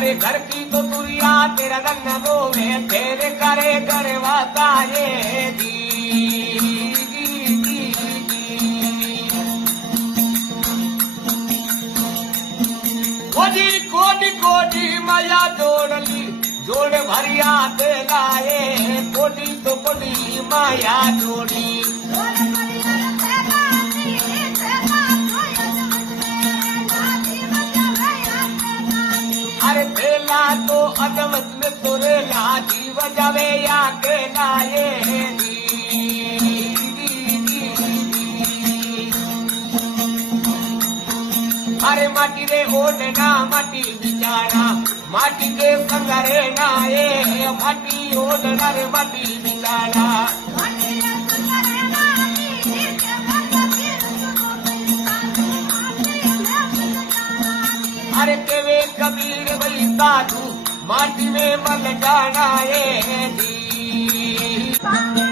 अरे घर की तो दुनिया तेरा रंग रोवे तेरे करे करवाता ये दी कोडी कोडी कोडी माया जोड़ली जोड़ भरिया ते लाए कोडी तो कोडी माया जोड़ी अरे तेला तो अदमत में तोरे ला जीव जावे या के लाए अरे माटी रे ओढ़ना माटी बिचारा माटी के संगरे नाए माटी ओढ़ना रे माटी बिचारा अरे केवे कबीर भाई साधु माटी में मल जाना ये दी